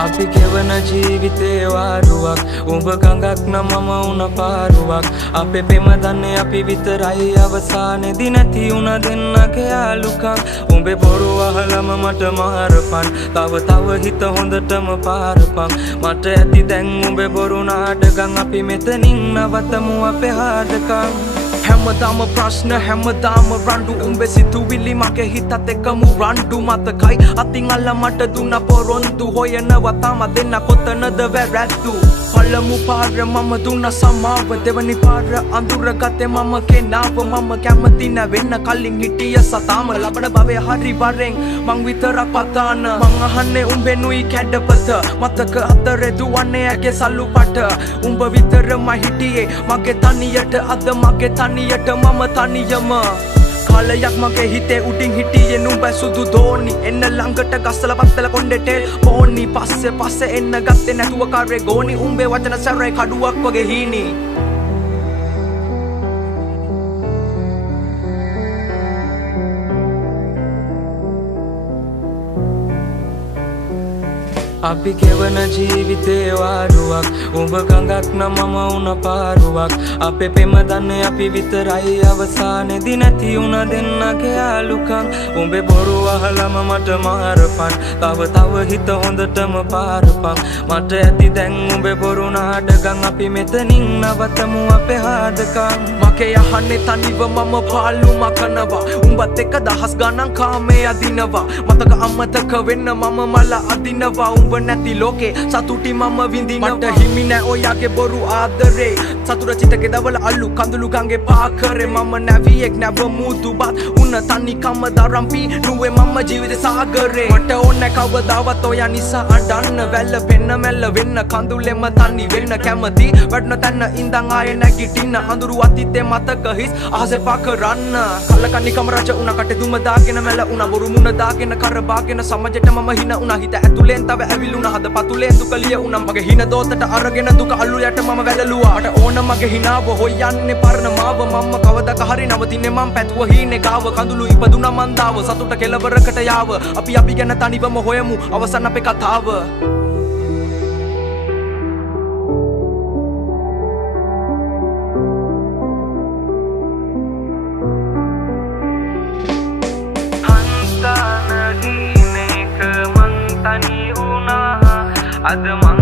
අපි ගෙවන ජීවිතේ වාරුවක් උඹ ගඟක් නම් මම උන පාරුවක් අපේ පෙම දන්නේ අපි විතරයි අවසානේදී නැති උන දෙන්නගේ යාළුකම් උඹේ බොරු අහලම මට මාරපන් තව හිත හොඳටම පාරපන් මට ඇති දැන් උඹේ බොරු නාඩගම් අපි මෙතනින් නවතමු අපේ හාදකම් හැමදාම ප්‍රශ්න හැමදාම රණ්ඩු උඹේ සිතුවිලි මගේ හිතත් එක්කම රණ්ඩු මතකයි අතින් අල්ල මට දුන්න පොරොන්දු හොයනවා තාම දෙන්න කොතනද වැරැද්දු පළමු පාර මම දුන්න සමාව දෙවනි පාර අඳුරගත්තේ මම කෙනාව මම කැමති නැවෙන්න කලින් හිටිය සතාම ලබන භවය හරි වරෙන් මං විතරක් පතාන මං අහන්නේ උඹෙනුයි කැඩපත මතක අතරේ දුවන්නේ ඇගේ සල්ලු පට උඹ විතරම හිටියේ මගේ තනියට අද මගේ තනියට මම තනියම කාලයක් මගේ හිතේ උඩින් හිටියේ නුඹ සුදු දෝනි එන්න ළඟට ගස්සලා පස්සල කොණ්ඩේ පෝනි පස්සේ එන්න ගත්තේ නැතුව කරේ ගෝනි උඹේ වචන සැරේ කඩුවක් වගේ හීනි අපි ගෙවන ජීවිතේ වාරුවක් උඹ ගඟක් නම් මම උන පාරුවක් අපේ පෙම දන්නේ අපි විතරයි අවසානේදී නැති උන දෙන්නගේ යාළුකම් උඹේ බොරු අහලම මට මාරපන් තව හිත හොඳටම පාරපන් මට ඇති දැන් උඹේ බොරු නාඩගම් අපි මෙතනින් නවතමු අපේ හාදකම් මගේ යහන්නේ තනිව මම පාළු මකනවා උඹත් එක්ක දහස් ගණන් කාමේ අදිනවා මතක අමතක වෙන්න මම මල අදිනවා උඹ නැති ලෝකේ සතුටි මම විඳිනවා මට හිමි නෑ ඔයාගේ බොරු ආදරේ සතුට චිතකේ දවල අල්ලු කඳුළු ගංගේ පාකරේ මම නැවියෙක් නැව මුදුබත් උන තනිකම දරම්පි නුවේ මම ජීවිත සාගරේ මට ඕනේ කවදාවත් ඔයා නිසා අඬන්න වැල්ල පෙන්න මැල්ල වෙන්න කඳුලෙම තනි වෙන්න කැමති වඩන තැන ඉඳන් ආයේ නැගිටින්න අඳුරු අතීතේ මතක හිස් ආසේ පාකරන්න කල්ලකන්නිකම රජ උන කටේ දුම දාගෙන මැල උන බොරු මුණ දාගෙන කරබාගෙන සමජෙට මම හින උන හිත ඇතුලෙන් තව ඇවිලුන හද පතුලේ දුක ලිය උනම් මගේ හින දෝතට අරගෙන දුක අල්ලු යට මම වැළලුවා මට ඕන මගේ හිනාව හොයන්නේ පරණ මාව මම කවදක හරි නවතින්නේ මම පැතුව හීනේ ගාව කඳුළු ඉපදුනා මන් දාව සතුට කෙලවරකට යාව අපි ගැන තනිවම හොයමු අවසන් අපේ කතාව අද මං